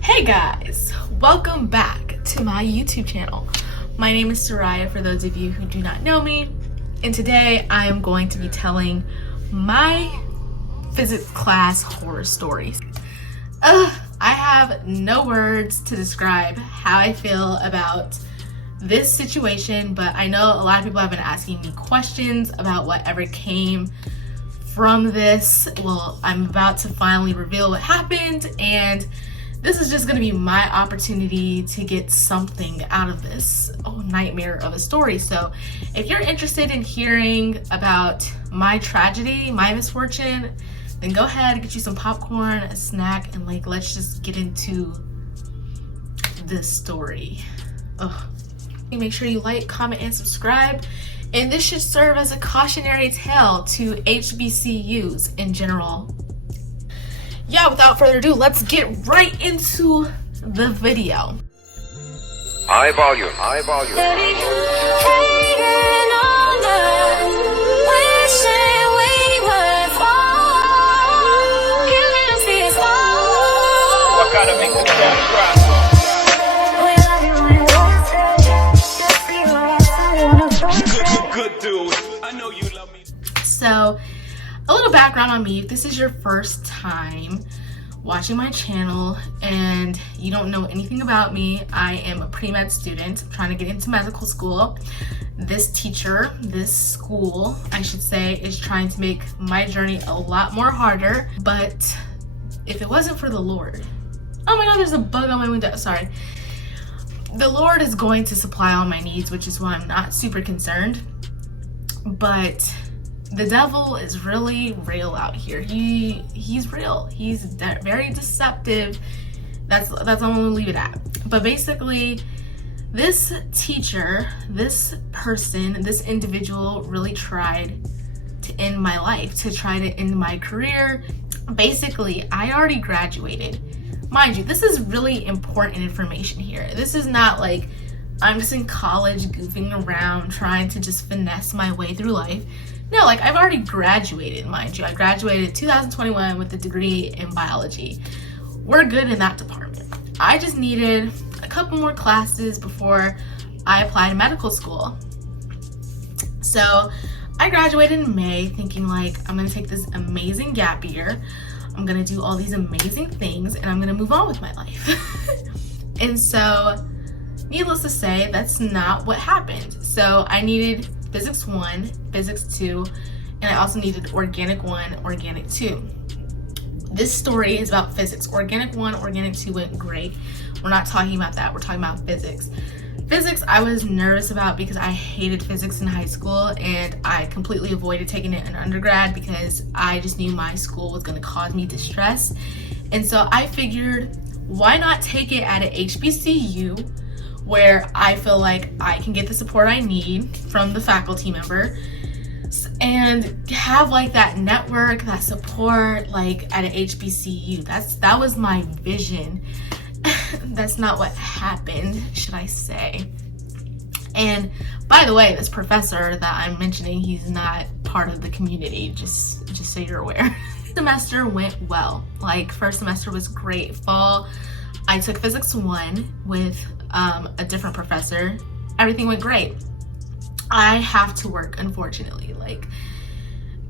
Hey guys, welcome back to my YouTube channel. My name is Seriah for those of you who do not know me, and today I am going to be telling my physics class horror stories. I have no words to describe how I feel about this situation, but I know a lot of people have been asking me questions about whatever came from this. Well, I'm about to finally reveal what happened, and this is just going to be my opportunity to get something out of this nightmare of a story. So if you're interested in hearing about my tragedy, my misfortune, then go ahead, get you some popcorn, a snack, and let's just get into this story. Make sure you like, comment, and subscribe. And this should serve as a cautionary tale to HBCUs in general. Yeah, without further ado, let's get right into the video. High volume. I gotta make this down cry. Good dude. I know you love me. So, a little background on me. If this is your first time watching my channel and you don't know anything about me, I am a pre-med student. I'm trying to get into medical school. This school, I should say, is trying to make my journey a lot more harder. But if it wasn't for the Lord, oh my God, there's a bug on my window, sorry. The Lord is going to supply all my needs, which is why I'm not super concerned. But the devil is really real out here. He's real. He's very deceptive. That's I'm gonna leave it at. But basically, this teacher, this person, this individual really tried to end my life, to try to end my career. Basically, I already graduated. Mind you, this is really important information here. This is not like I'm just in college goofing around trying to just finesse my way through life. No, I've already graduated, mind you. I graduated 2021 with a degree in biology. We're good in that department. I just needed a couple more classes before I applied to medical school. So I graduated in May thinking I'm gonna take this amazing gap year. I'm gonna do all these amazing things and I'm gonna move on with my life. And so, needless to say, that's not what happened. So I needed Physics 1, Physics 2, and I also needed Organic 1, Organic 2. This story is about physics. Organic 1, Organic 2 went great. We're not talking about that, we're talking about physics. Physics I was nervous about because I hated physics in high school and I completely avoided taking it in undergrad because I just knew my school was going to cause me distress. And so I figured, why not take it at an HBCU where I feel like I can get the support I need from the faculty member and have that network, that support at an HBCU. That was my vision. That's not what happened, should I say. And by the way, this professor that I'm mentioning, he's not part of the community, just so you're aware. Semester went well. First semester was great. Fall, I took Physics 1 with a different professor. Everything went great. I have to work, unfortunately.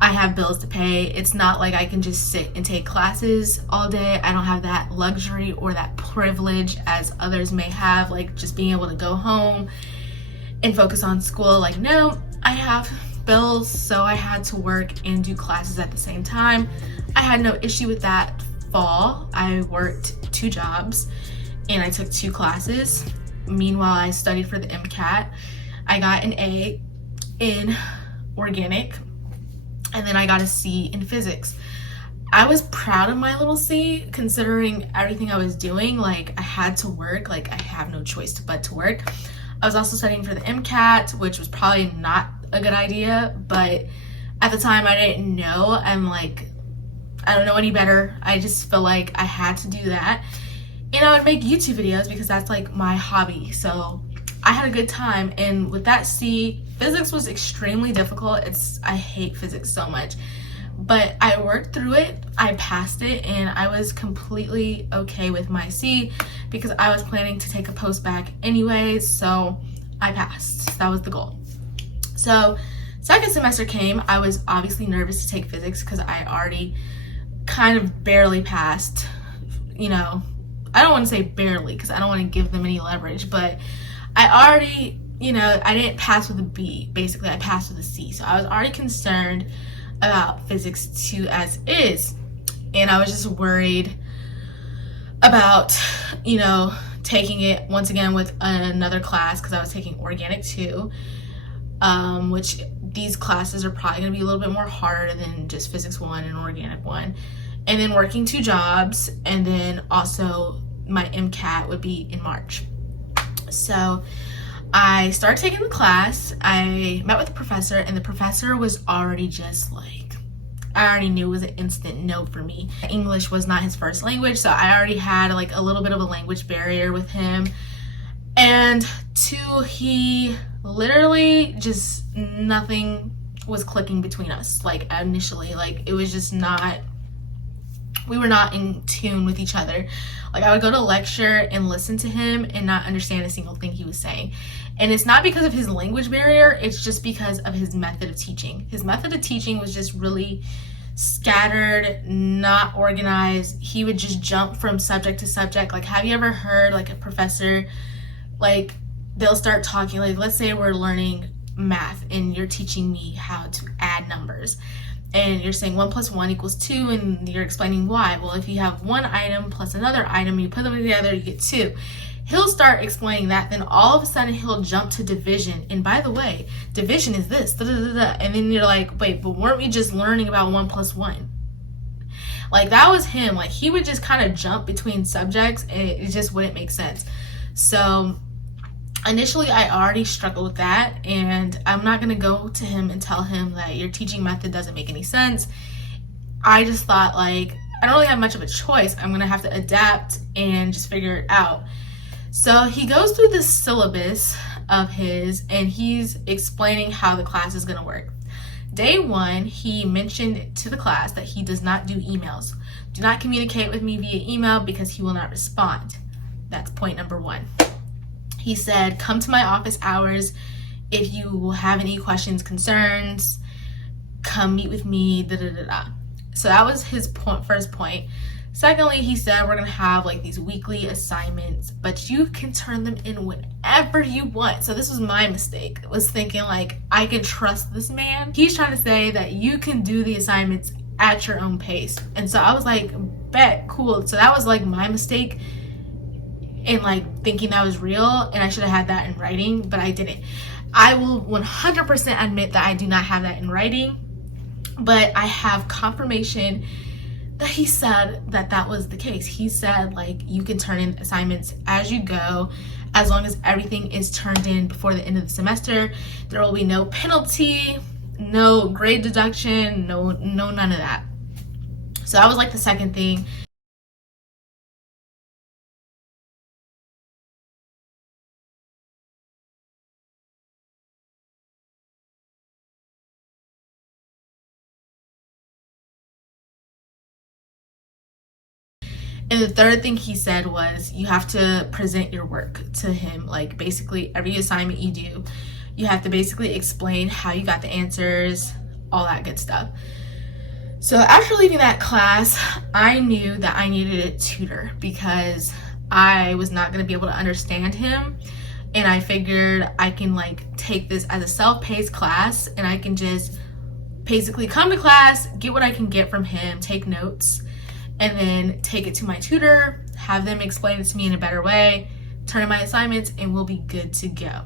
I have bills to pay. It's not like I can just sit and take classes all day. I don't have that luxury or that privilege as others may have, just being able to go home and focus on school. No, I have bills, so I had to work and do classes at the same time. I had no issue with that. Fall, I worked 2 jobs and I took 2 classes. Meanwhile, I studied for the MCAT. I got an A in organic, and then I got a C in physics. I was proud of my little C considering everything I was doing. I had to work, I have no choice but to work. I was also studying for the MCAT, which was probably not a good idea, but at the time I didn't know. I don't know any better. I just feel like I had to do that. And I would make YouTube videos because that's my hobby. So I had a good time, and with that C, physics was extremely difficult. I hate physics so much. but I worked through it, I passed it, and I was completely okay with my C because I was planning to take a post back anyways, so I passed. So that was the goal. So second semester came, I was obviously nervous to take physics because I already kind of barely passed, you know. I don't want to say barely because I don't want to give them any leverage, but I already, you know, I didn't pass with a B. Basically, I passed with a C. So I was already concerned about physics 2 as is. And I was just worried about, you know, taking it once again with another class because I was taking organic 2, which these classes are probably going to be a little bit more harder than just physics 1 and organic 1. And then working 2 jobs, and then also my MCAT would be in March. So I started taking the class. I met with the professor, and the professor was already just like, I already knew it was an instant no for me. English was not his first language, so I already had like a little bit of a language barrier with him. And 2, he literally just, nothing was clicking between us. Like initially, like it was just not, we were not in tune with each other. Like I would go to lecture and listen to him and not understand a single thing he was saying. And it's not because of his language barrier, it's just because of his method of teaching. His method of teaching was just really scattered, not organized. He would just jump from subject to subject. Like, have you ever heard like a professor, like they'll start talking, like let's say we're learning math and you're teaching me how to add numbers. And you're saying 1 + 1 = 2, and you're explaining why. Well, if you have one item plus another item, you put them together, you get 2. He'll start explaining that, then all of a sudden he'll jump to division. And by the way, division is this, da, da, da, da. And then you're like, wait, but weren't we just learning about 1 + 1? Like that was him. Like he would just kind of jump between subjects and it just wouldn't make sense. So initially, I already struggled with that, and I'm not going to go to him and tell him that your teaching method doesn't make any sense. I just thought, like, I don't really have much of a choice. I'm going to have to adapt and just figure it out. So he goes through this syllabus of his, and he's explaining how the class is going to work. Day 1, he mentioned to the class that he does not do emails. Do not communicate with me via email because he will not respond. That's point number 1. He said, come to my office hours if you have any questions, concerns, come meet with me, da da da da. So that was his first point. Secondly, he said we're going to have like these weekly assignments, but you can turn them in whenever you want. So this was my mistake, was thinking like I can trust this man. He's trying to say that you can do the assignments at your own pace. And so I was like, bet, cool. So that was like my mistake in like thinking that was real, and I should have had that in writing, but I didn't. I will 100% admit that I do not have that in writing, but I have confirmation that he said that that was the case. He said like you can turn in assignments as you go, as long as everything is turned in before the end of the semester. There will be no penalty, no grade deduction, no none of that. So that was like the second thing. And the third thing he said was you have to present your work to him. Like basically every assignment you do, you have to basically explain how you got the answers, all that good stuff. So after leaving that class, I knew that I needed a tutor because I was not going to be able to understand him. And I figured I can like take this as a self-paced class, and I can just basically come to class, get what I can get from him, take notes, and then take it to my tutor, have them explain it to me in a better way, turn in my assignments, and we'll be good to go.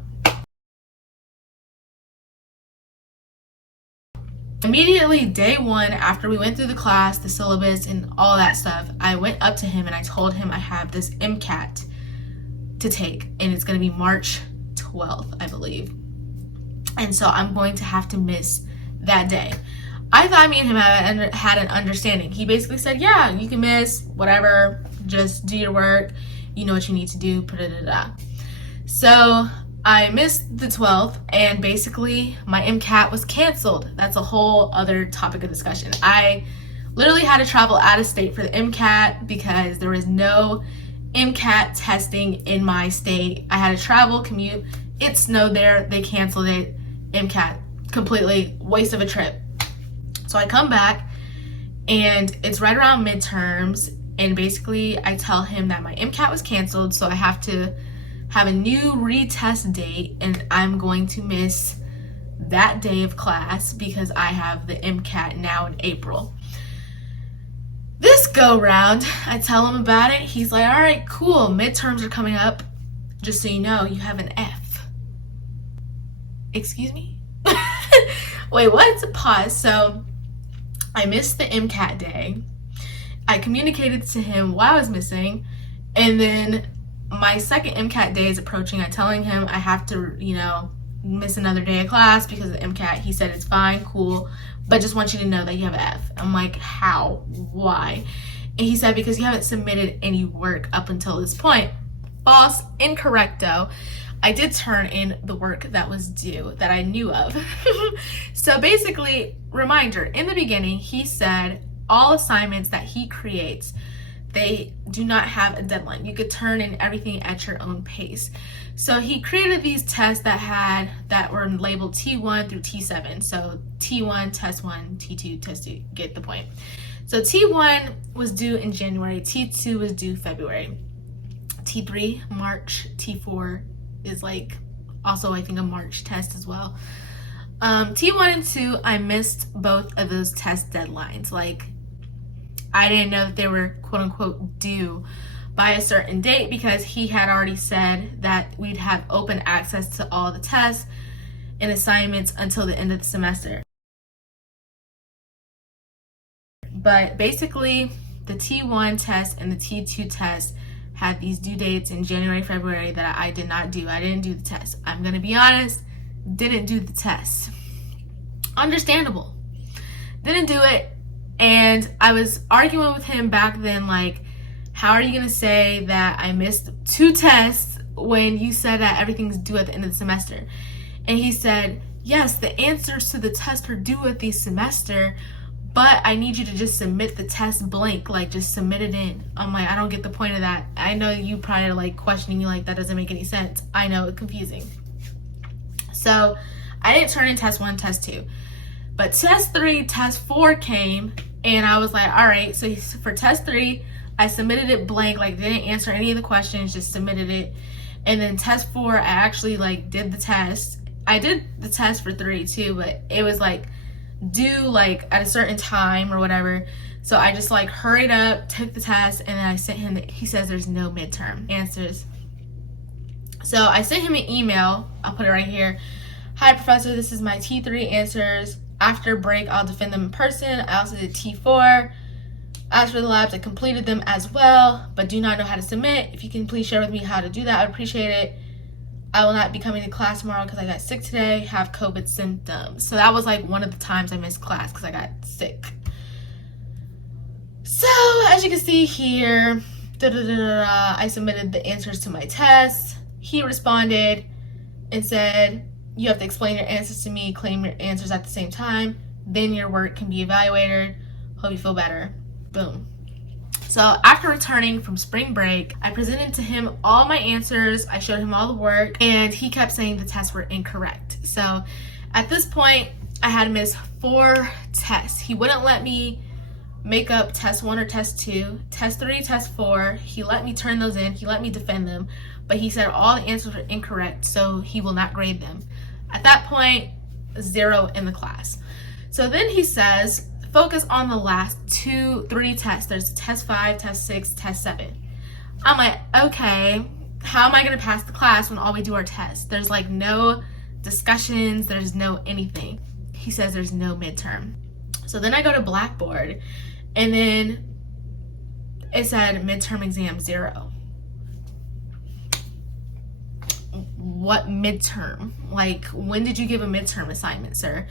Immediately, day 1, after we went through the class, the syllabus, and all that stuff, I went up to him and I told him I have this MCAT to take, and it's going to be March 12th, I believe. And so I'm going to have to miss that day. I thought me and him had an understanding. He basically said, yeah, you can miss, whatever, just do your work, you know what you need to do, da-da-da-da. So I missed the 12th, and basically my MCAT was canceled. That's a whole other topic of discussion. I literally had to travel out of state for the MCAT because there was no MCAT testing in my state. I had to travel, commute. It snowed there. They canceled it. MCAT, completely waste of a trip. So I come back, and it's right around midterms, and basically I tell him that my MCAT was canceled, so I have to have a new retest date, and I'm going to miss that day of class because I have the MCAT now in April. This go round, I tell him about it. He's like, all right, cool. Midterms are coming up. Just so you know, you have an F. Excuse me? Wait, what? Pause. So I missed the MCAT day. I communicated to him why I was missing, and then my second MCAT day is approaching. I'm telling him I have to, miss another day of class because of the MCAT. He said it's fine, cool, but just want you to know that you have an F. I'm like, how? Why? And he said because you haven't submitted any work up until this point. False, incorrecto. I did turn in the work that was due that I knew of. So basically, reminder, in the beginning, he said all assignments that he creates, they do not have a deadline. You could turn in everything at your own pace. So he created these tests that were labeled T1 through T7. So T1, test 1, T2, test 2, get the point. So T1 was due in January, T2 was due February, T3, March, T4 is also I think a March test as well. T1 and 2, I missed both of those test deadlines. I didn't know that they were quote unquote due by a certain date because he had already said that we'd have open access to all the tests and assignments until the end of the semester. But basically, the T1 test and the T2 test had these due dates in January, February that I did not do. I didn't do the test. I'm going to be honest, didn't do the test. Understandable. Didn't do it. And I was arguing with him back then, how are you going to say that I missed 2 tests when you said that everything's due at the end of the semester? And he said, yes, the answers to the test are due at the semester, but I need you to just submit the test blank, just submit it in. I'm like, I don't get the point of that. I know you probably are questioning me that doesn't make any sense. I know, it's confusing. So I didn't turn in test 1, test 2. But test 3, test 4 came, and I was like, all right, so for test 3, I submitted it blank, didn't answer any of the questions, just submitted it. And then test 4, I actually did the test. I did the test for 3 too, but it was due at a certain time or whatever. So I just hurried up, took the test, and then I sent him, he says there's no midterm answers. So I sent him an email, I'll put it right here. Hi professor, this is my T3 answers. After break, I'll defend them in person. I also did T4. As for the labs, I completed them as well, but do not know how to submit. If you can please share with me how to do that, I'd appreciate it. I will not be coming to class tomorrow because I got sick today, have COVID symptoms. So that was one of the times I missed class because I got sick. So as you can see here, I submitted the answers to my test. He responded and said, you have to explain your answers to me, claim your answers at the same time, then your work can be evaluated. Hope you feel better. Boom. So after returning from spring break, I presented to him all my answers. I showed him all the work, and he kept saying the tests were incorrect. So at this point, I had missed 4 tests. He wouldn't let me make up test 1 or test 2, test 3, test 4. He let me turn those in. He let me defend them, but he said all the answers were incorrect, so he will not grade them. At that point, 0 in the class. So then he says, focus on the last 3 tests. There's test 5, test 6, test 7. I'm like, okay, how am I going to pass the class when all we do are tests? There's no discussions, there's no anything. He says there's no midterm. So then I go to Blackboard, and then it said midterm exam 0. What midterm? When did you give a midterm assignment, sir?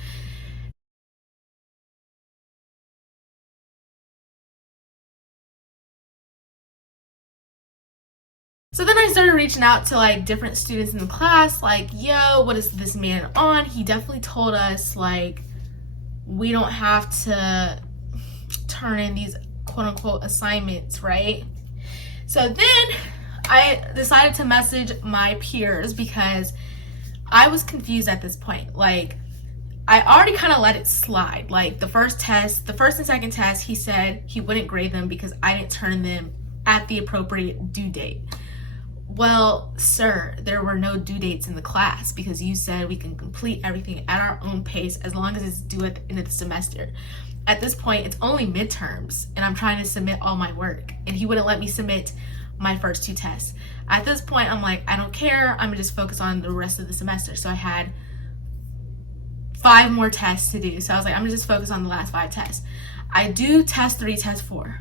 So then I started reaching out to like different students in the class, like, yo, what is this man on? He definitely told us like we don't have to turn in these quote unquote assignments, right? So then I decided to message my peers because I was confused at this point. Like, I already kind of let it slide. Like the first and second test, he said he wouldn't grade them because I didn't turn them at the appropriate due date. Well, sir, there were no due dates in the class because you said we can complete everything at our own pace as long as it's due at the end of the semester. At this point, it's only midterms and I'm trying to submit all my work and he wouldn't let me submit my first 2 tests. At this point, I'm like, I don't care. I'm gonna just focus on the rest of the semester. So I had 5 more tests to do. So I was like, I'm gonna just focus on the last 5 tests. I do test 3, test 4,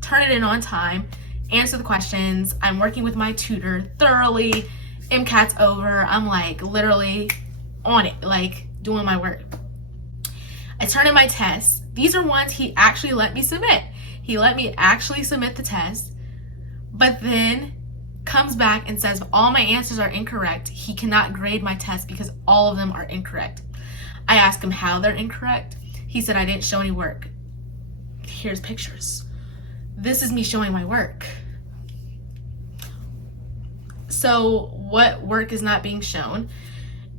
turn it in on time, answer the questions. I'm working with my tutor thoroughly. MCAT's over. I'm like literally on it, like doing my work. I turn in my tests. These are ones he actually let me submit. He let me actually submit the test, but then comes back and says all my answers are incorrect. He cannot grade my test because all of them are incorrect. I asked him how they're incorrect. He said I didn't show any work. Here's pictures. This is me showing my work. So what work is not being shown?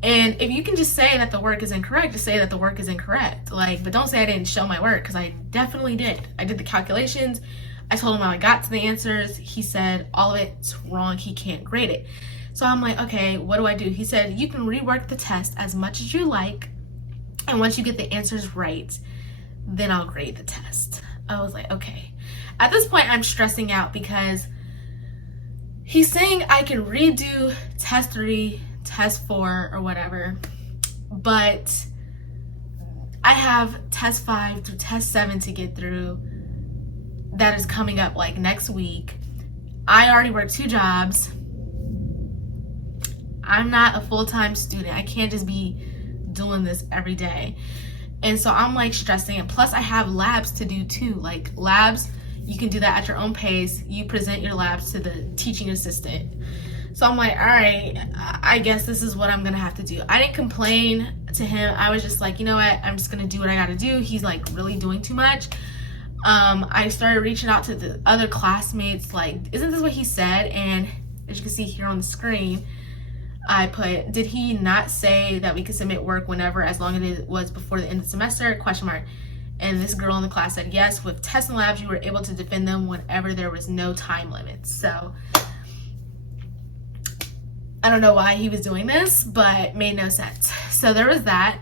And if you can just say that the work is incorrect, just say that the work is incorrect. Like, but don't say I didn't show my work because I definitely did. I did the calculations. I told him how I got to the answers. He said all of it's wrong. He can't grade it. So I'm like, okay, what do I do? He said, you can rework the test as much as you like. And once you get the answers right, then I'll grade the test. I was like, okay. At this point, I'm stressing out because he's saying I can redo test 3, test 4, or whatever, but I have test 5 through test 7 to get through. That is coming up like next week. I already work 2 jobs. I'm not a full-time student. I can't just be doing this every day. And so I'm like stressing, and plus I have labs to do too. Like labs, you can do that at your own pace. You present your labs to the teaching assistant. So I'm like, all right, I guess this is what I'm gonna have to do. I didn't complain to him. I was just like, you know what? I'm just gonna do what I gotta do. He's like really doing too much. I started reaching out to the other classmates, like, isn't this what he said? And as you can see here on the screen, I put, did he not say that we could submit work whenever as long as it was before the end of the semester? Question mark. And this girl in the class said, yes, with tests and labs, you were able to defend them whenever there was no time limit. So I don't know why he was doing this, but made no sense. So there was that.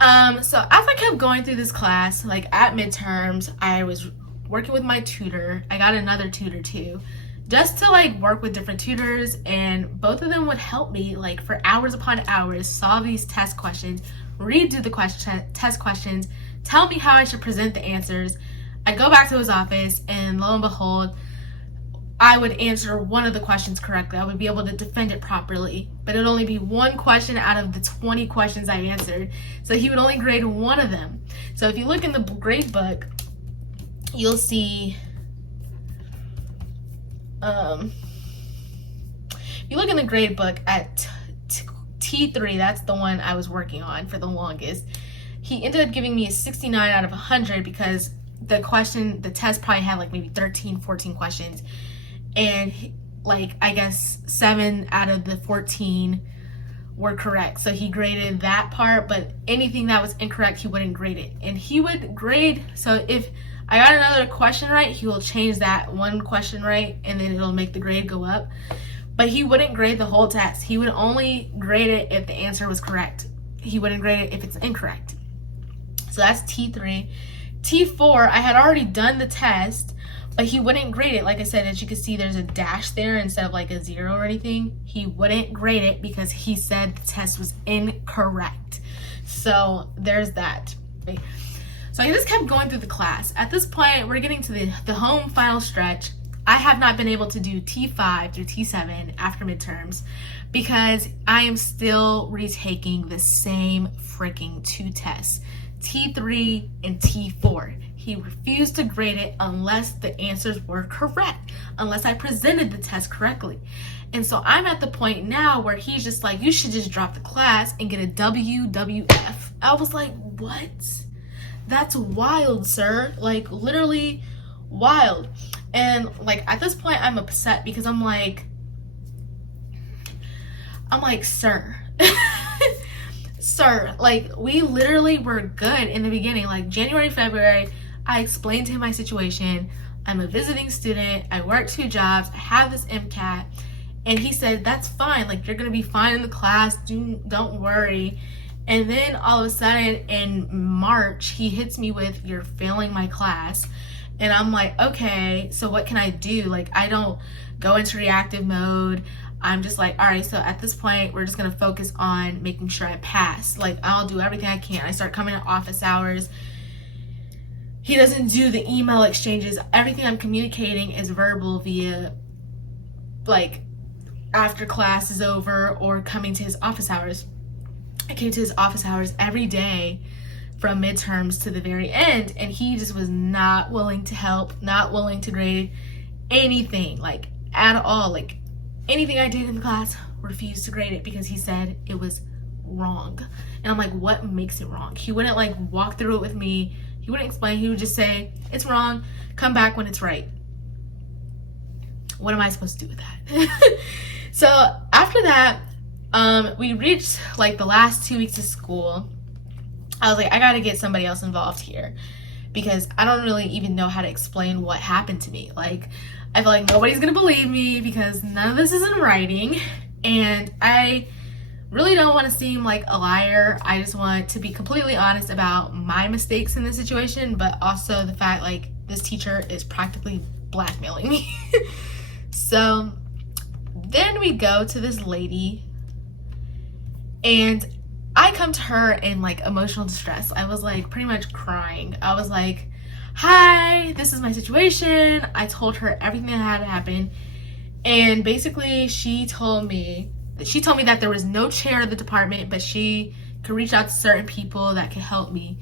So as I kept going through this class, like at midterms, I was working with my tutor. I got another tutor too, just to like work with different tutors, and both of them would help me like for hours upon hours, solve these test questions, redo the test questions, tell me how I should present the answers. I'd go back to his office and lo and behold, I would answer one of the questions correctly. I would be able to defend it properly, but it would only be one question out of the 20 questions I answered. So he would only grade one of them. So if you look in the grade book, you'll see, if you look in the grade book at T3, that's the one I was working on for the longest, he ended up giving me a 69 out of 100 because the test probably had like maybe 13, 14 questions. And like, I guess 7 out of the 14 were correct. So he graded that part, but anything that was incorrect, he wouldn't grade it. And he would grade, so if I got another question right, he will change that one question right, and then it'll make the grade go up. But he wouldn't grade the whole test. He would only grade it if the answer was correct. He wouldn't grade it if it's incorrect. So that's T3. T4, I had already done the test, but he wouldn't grade it. Like I said, as you can see, there's a dash there instead of like a 0 or anything. He wouldn't grade it because he said the test was incorrect. So there's that. So I just kept going through the class. At this point, we're getting to the home final stretch. I have not been able to do T5 through T7 after midterms because I am still retaking the same freaking 2 tests, T3 and T4. He refused to grade it unless the answers were correct. unless I presented the test correctly. And so I'm at the point now where he's just like, you should just drop the class and get a WWF. I was like, what? That's wild, sir. Like, literally wild. And like at this point I'm upset because I'm like, sir. Sir, like, we literally were good in the beginning. Like January, February, I explained to him my situation. I'm a visiting student. I work 2 jobs. I have this MCAT. And he said, that's fine. Like, you're going to be fine in the class. Don't worry. And then all of a sudden in March, he hits me with, you're failing my class. And I'm like, okay, so what can I do? Like, I don't go into reactive mode. I'm just like, all right, so at this point, we're just going to focus on making sure I pass. Like, I'll do everything I can. I start coming to office hours. He doesn't do the email exchanges. Everything I'm communicating is verbal via, like, after class is over or coming to his office hours. I came to his office hours every day from midterms to the very end, and he just was not willing to help, not willing to grade anything, like, at all. Like, anything I did in the class, refused to grade it because he said it was wrong. And I'm like, what makes it wrong? He wouldn't like walk through it with me. He wouldn't explain. He would just say, it's wrong. Come back when it's right. What am I supposed to do with that? So after that, we reached like the last 2 weeks of school. I was like, I gotta get somebody else involved here because I don't really even know how to explain what happened to me. Like, I feel like nobody's gonna believe me because none of this is in writing, and I really don't want to seem like a liar. I just want to be completely honest about my mistakes in this situation, but also the fact like this teacher is practically blackmailing me. So then we go to this lady, and I come to her in like emotional distress. I was like pretty much crying. I was like, hi, this is my situation. I told her everything that had happened, and basically she told me that there was no chair in the department, but she could reach out to certain people that could help me,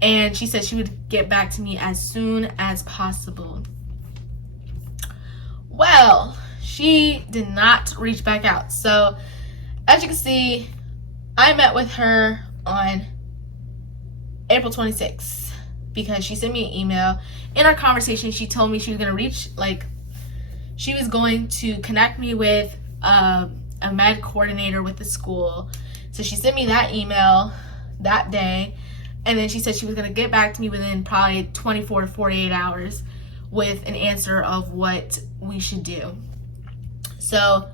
and she said she would get back to me as soon as possible. Well, she did not reach back out. So as you can see, I met with her on April 26th because she sent me an email. In our conversation, she told me she was going to connect me with a med coordinator with the school. So she sent me that email that day, and then she said she was going to get back to me within probably 24 to 48 hours with an answer of what we should do. So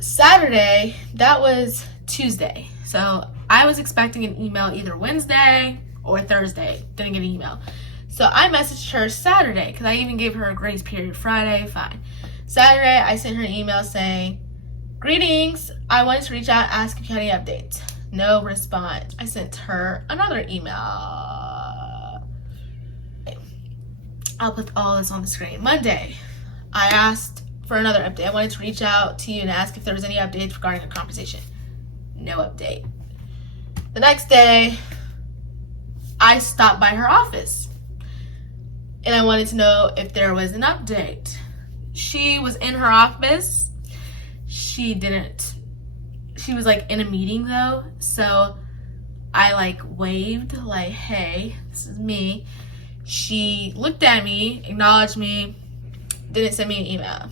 Saturday, that was Tuesday. So I was expecting an email either Wednesday or Thursday. Didn't get an email. So I messaged her Saturday because I even gave her a grace period. Friday, fine. Saturday, I sent her an email saying, greetings, I wanted to reach out and ask if you had any updates. No response. I sent her another email. I'll put all this on the screen. Monday, I asked for another update. I wanted to reach out to you and ask if there was any updates regarding the conversation. No update. The next day, I stopped by her office and I wanted to know if there was an update. She was in her office. She was like in a meeting though, so I like waved like, hey, this is me. She looked at me, acknowledged me, didn't send me an email.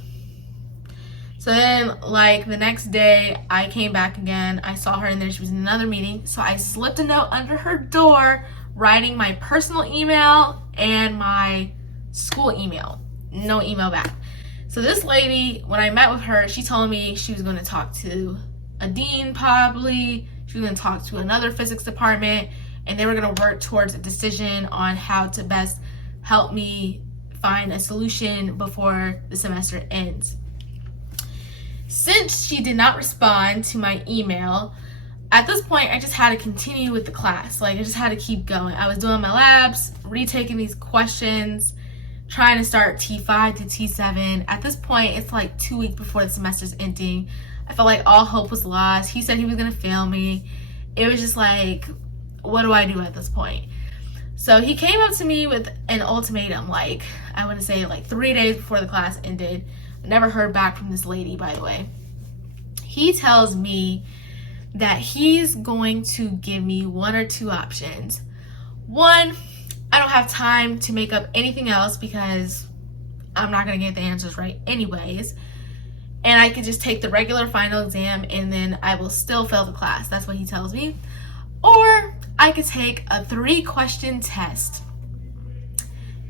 So then like the next day I came back again. I saw her in there. She was in another meeting. So I slipped a note under her door writing my personal email and my school email. No email back. So this lady, when I met with her, she told me she was going to talk to a dean probably. She was going to talk to another physics department, and they were going to work towards a decision on how to best help me find a solution before the semester ends. Since she did not respond to my email, at this point, I just had to continue with the class. Like, I just had to keep going. I was doing my labs, retaking these questions, trying to start T5 to T7. At this point, it's like 2 weeks before the semester's ending. I felt like all hope was lost. He said he was going to fail me. It was just like, what do I do at this point? So he came up to me with an ultimatum, like, I want to say like 3 days before the class ended. I never heard back from this lady, by the way. He tells me that he's going to give me 1 or 2 options. 1, I don't have time to make up anything else because I'm not going to get the answers right anyways. And I could just take the regular final exam and then I will still fail the class. That's what he tells me. Or I could take a 3-question test,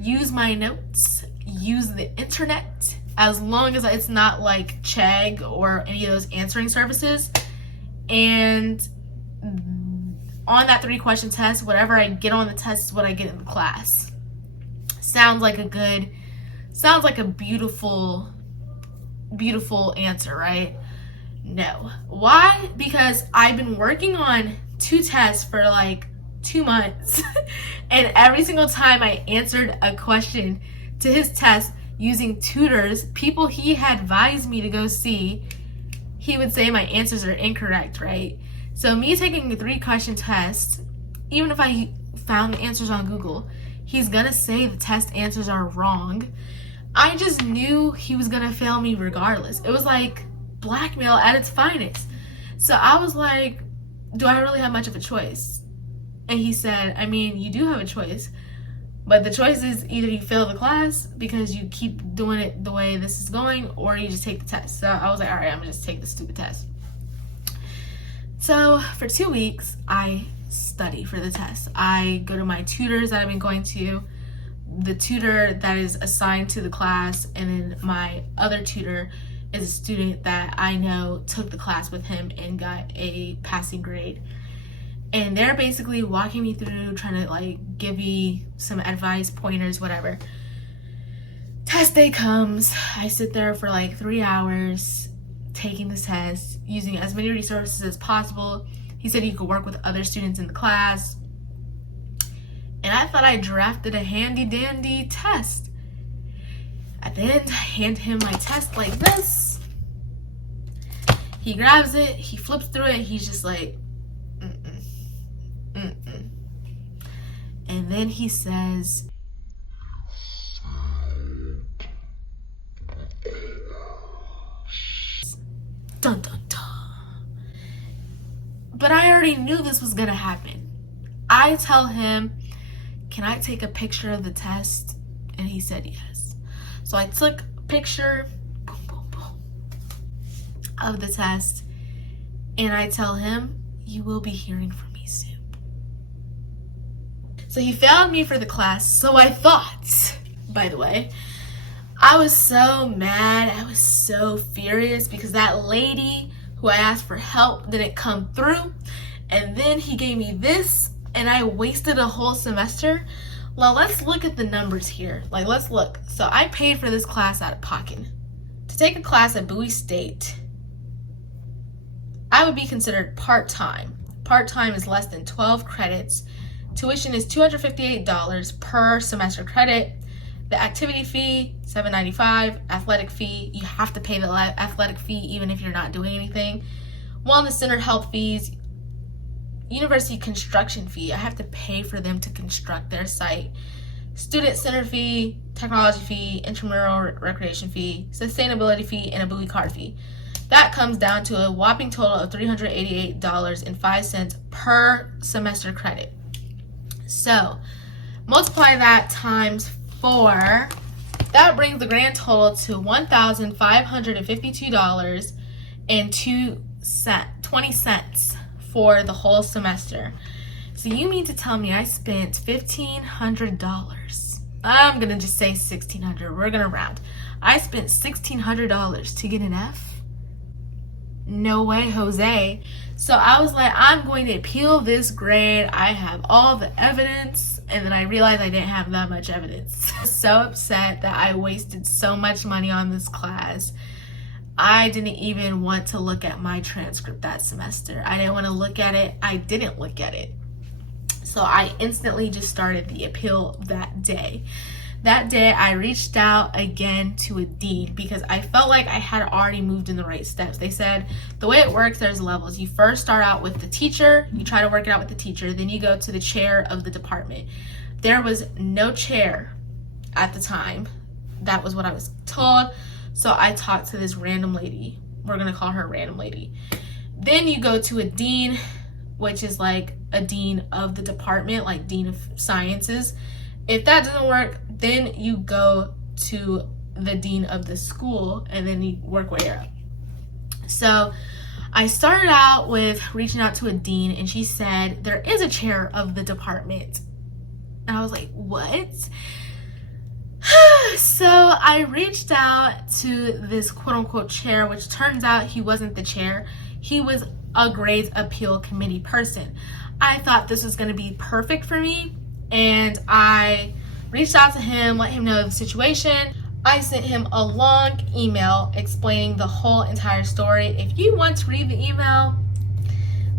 use my notes, use the internet, as long as it's not like Chegg or any of those answering services. And on that 3-question test, whatever I get on the test is what I get in the class. Sounds like a beautiful, beautiful answer, right? No. Why? Because I've been working on 2 tests for like 2 months and every single time I answered a question to his test using tutors, people he had advised me to go see, he would say my answers are incorrect, right? So me taking a 3-question test, even if I found the answers on Google, he's gonna say the test answers are wrong. I just knew he was gonna fail me regardless. It was like blackmail at its finest. So I was like, do I really have much of a choice? And he said, I mean, you do have a choice, but the choice is either you fail the class because you keep doing it the way this is going, or you just take the test. So I was like, all right, I'm gonna just take the stupid test. So for 2 weeks, I study for the test. I go to my tutors that I've been going to, the tutor that is assigned to the class, and then my other tutor is a student that I know took the class with him and got a passing grade. And they're basically walking me through, trying to like give me some advice, pointers, whatever. Test day comes. I sit there for like 3 hours taking the test, using as many resources as possible. He said he could work with other students in the class. And I thought I drafted a handy dandy test. At the end, I hand him my test like this. He grabs it, he flips through it, he's just like, and then he says, dun dun dun. But I already knew this was gonna happen. I tell him, can I take a picture of the test? And he said yes. So I took a picture, boom, boom, boom, of the test, and I tell him, you will be hearing from me soon. So he failed me for the class, so I thought, by the way. I was so mad, I was so furious because that lady who I asked for help didn't come through, and then he gave me this, and I wasted a whole semester. Well, let's look at the numbers here. Like, let's look. So I paid for this class out of pocket. To take a class at Bowie State, I would be considered part-time. Part-time is less than 12 credits. Tuition is $258 per semester credit. The activity fee, $795. Athletic fee, you have to pay the athletic fee even if you're not doing anything. Wellness center health fees. University construction fee, I have to pay for them to construct their site. Student center fee, technology fee, intramural recreation fee, sustainability fee, and a Bowie card fee. That comes down to a whopping total of $388.05 per semester credit. So multiply that times 4. That brings the grand total to $1,552.20 for the whole semester. So you mean to tell me I spent $1,500? I'm gonna just say $1,600. We're gonna round. I spent $1,600 to get an F? No way, Jose. So I was like, I'm going to appeal this grade. I have all the evidence. And then I realized I didn't have that much evidence. I was so upset that I wasted so much money on this class. I didn't even want to look at my transcript that semester. I didn't want to look at it. I didn't look at it. So I instantly just started the appeal that day. That day, I reached out again to a dean because I felt like I had already moved in the right steps. They said the way it works, there's levels. You first start out with the teacher. You try to work it out with the teacher. Then you go to the chair of the department. there was no chair at the time. That was what I was told. So I talked to this random lady. We're gonna call her a random lady. Then you go to a dean, which is like a dean of the department, like dean of sciences. If that doesn't work, then you go to the dean of the school, and then you work way up. So I started out with reaching out to a dean, and she said there is a chair of the department. And I was like, what? So I reached out to this quote-unquote chair, which turns out he wasn't the chair. He was a grades appeal committee person. I thought this was going to be perfect for me, and I reached out to him, let him know the situation. I sent him a long email explaining the whole entire story. If you want to read the email,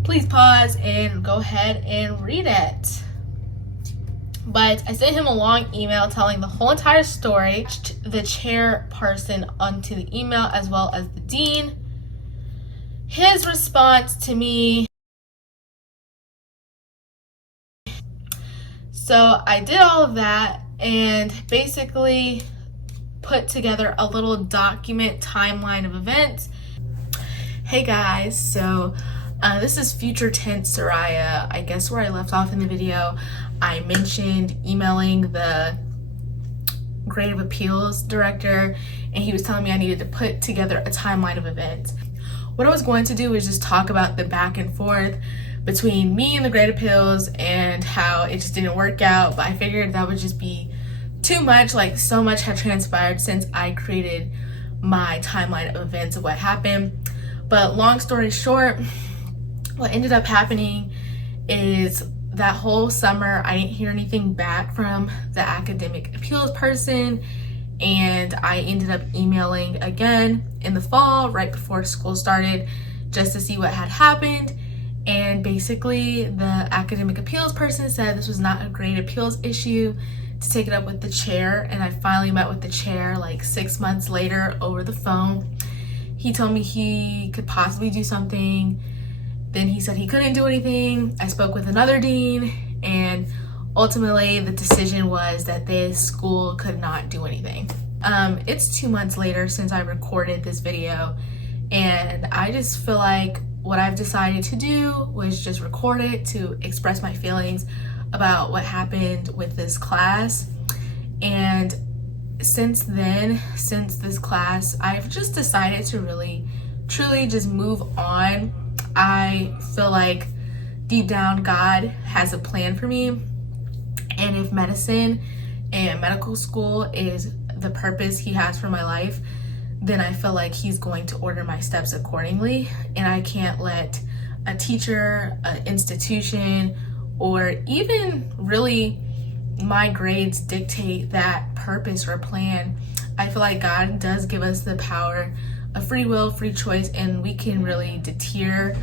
please pause and go ahead and read it. But I sent him a long email telling the whole entire story, the chairperson onto the email as well as the dean. His response to me, so I did all of that and basically put together a little document timeline of events. Hey guys, so this is future tense Seriah. I guess where I left off in the video, I mentioned emailing the grade of appeals director, and he was telling me I needed to put together a timeline of events. What I was going to do was just talk about the back and forth between me and the grade appeals and how it just didn't work out, but I figured that would just be too much. Like, so much had transpired since I created my timeline of events of what happened. But long story short, what ended up happening is that whole summer I didn't hear anything back from the academic appeals person, and I ended up emailing again in the fall right before school started just to see what had happened. And basically the academic appeals person said this was not a grade appeals issue, to take it up with the chair. And I finally met with the chair like 6 months later over the phone. He told me he could possibly do something. Then he said he couldn't do anything. I spoke with another dean, and ultimately the decision was that this school could not do anything. It's 2 months later since I recorded this video, and I just feel like what I've decided to do was just record it to express my feelings about what happened with this class. And since then, since this class, I've just decided to really truly just move on. I feel like deep down God has a plan for me, and if medicine and medical school is the purpose he has for my life, then I feel like he's going to order my steps accordingly. And I can't let a teacher, an institution, or even really my grades dictate that purpose or plan. I feel like God does give us the power of free will, free choice, and we can really deter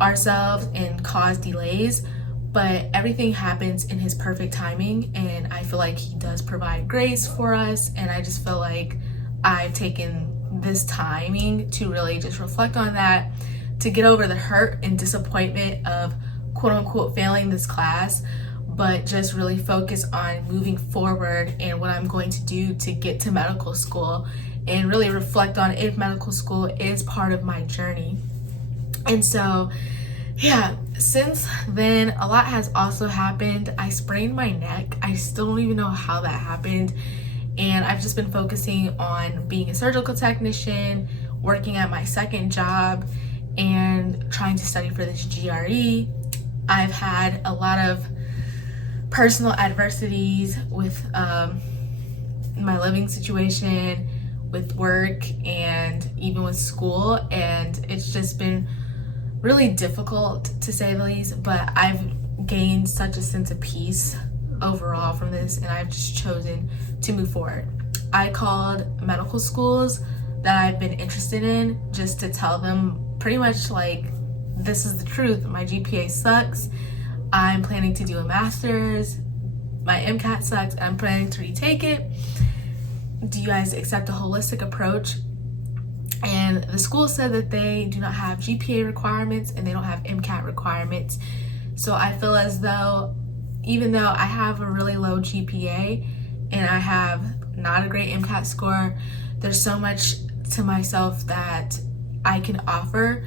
ourselves and cause delays, but everything happens in his perfect timing, and I feel like he does provide grace for us. And I just feel like I've taken this timing to really just reflect on that, to get over the hurt and disappointment of quote unquote failing this class, but just really focus on moving forward and what I'm going to do to get to medical school, and really reflect on if medical school is part of my journey. And so yeah, since then a lot has also happened. I sprained my neck. I still don't even know how that happened, and I've just been focusing on being a surgical technician, working at my second job, and trying to study for this GRE. I've had a lot of personal adversities with my living situation, with work, and even with school, and it's just been really difficult to say the least, but I've gained such a sense of peace overall from this, and I've just chosen to move forward. I called medical schools that I've been interested in just to tell them pretty much like, this is the truth. My GPA sucks. I'm planning to do a master's. My MCAT sucks. I'm planning to retake it. Do you guys accept a holistic approach? And the school said that they do not have GPA requirements and they don't have MCAT requirements. So I feel as though even though I have a really low GPA and I have not a great MCAT score, there's so much to myself that I can offer.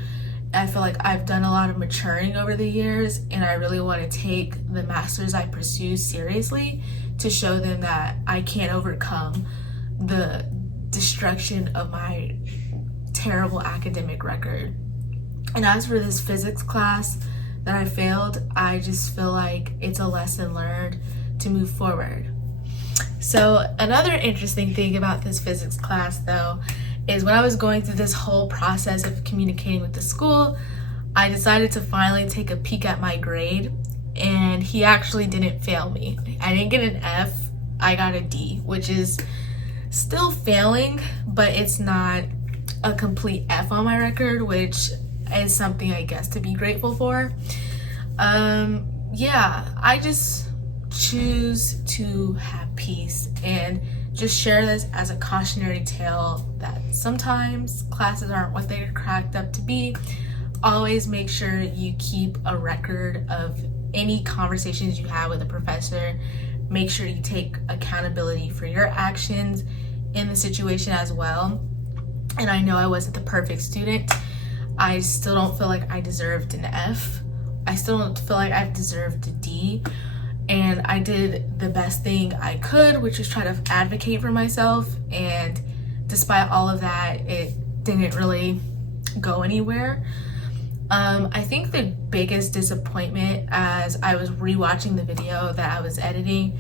I feel like I've done a lot of maturing over the years, and I really want to take the masters I pursue seriously to show them that I can overcome the destruction of my terrible academic record. And as for this physics class that I failed, I just feel like it's a lesson learned to move forward. So another interesting thing about this physics class though is when I was going through this whole process of communicating with the school, I decided to finally take a peek at my grade, and he actually didn't fail me. I didn't get an F, I got a D, which is still failing, but it's not a complete F on my record, which is something I guess to be grateful for. Yeah, I just choose to have peace and just share this as a cautionary tale that sometimes classes aren't what they're cracked up to be. Always make sure you keep a record of any conversations you have with a professor. Make sure you take accountability for your actions in the situation as well. And I know I wasn't the perfect student. I still don't feel like I deserved an F. I still don't feel like I've deserved a D. And I did the best thing I could, which was try to advocate for myself. And despite all of that, it didn't really go anywhere. I think the biggest disappointment as I was rewatching the video that I was editing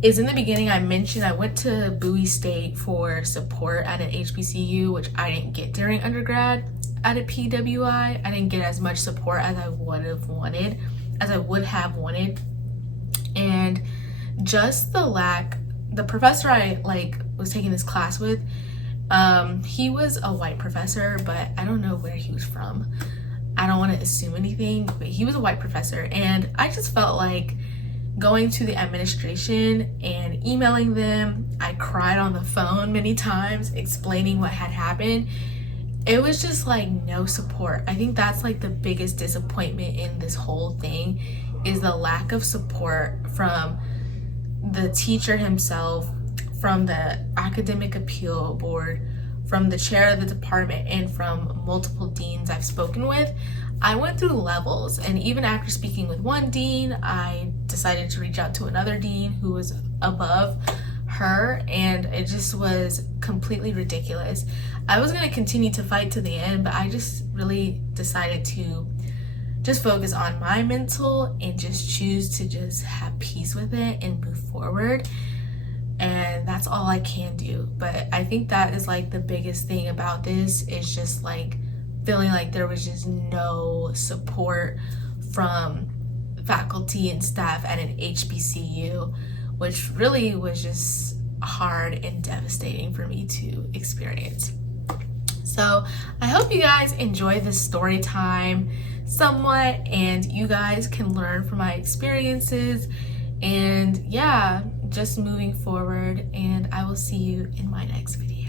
is in the beginning I mentioned I went to Bowie State for support at an HBCU, which I didn't get during undergrad at a PWI. I didn't get as much support as I would have wanted. And just the professor I was taking this class with, he was a white professor, but I don't know where he was from. I don't want to assume anything, but he was a white professor, and I just felt like going to the administration and emailing them. I cried on the phone many times explaining what had happened. It was just like no support. I think that's like the biggest disappointment in this whole thing, is the lack of support from the teacher himself, from the academic appeal board, from the chair of the department, and from multiple deans I've spoken with. I went through levels, and even after speaking with one dean, I decided to reach out to another dean who was above her, and it just was completely ridiculous. I was going to continue to fight to the end, but I just really decided to just focus on my mental and just choose to just have peace with it and move forward. And that's all I can do. But I think that is like the biggest thing about this, is just like feeling like there was just no support from faculty and staff at an HBCU, which really was just hard and devastating for me to experience. So I hope you guys enjoy this story time somewhat, and you guys can learn from my experiences, and yeah, just moving forward. And I will see you in my next video.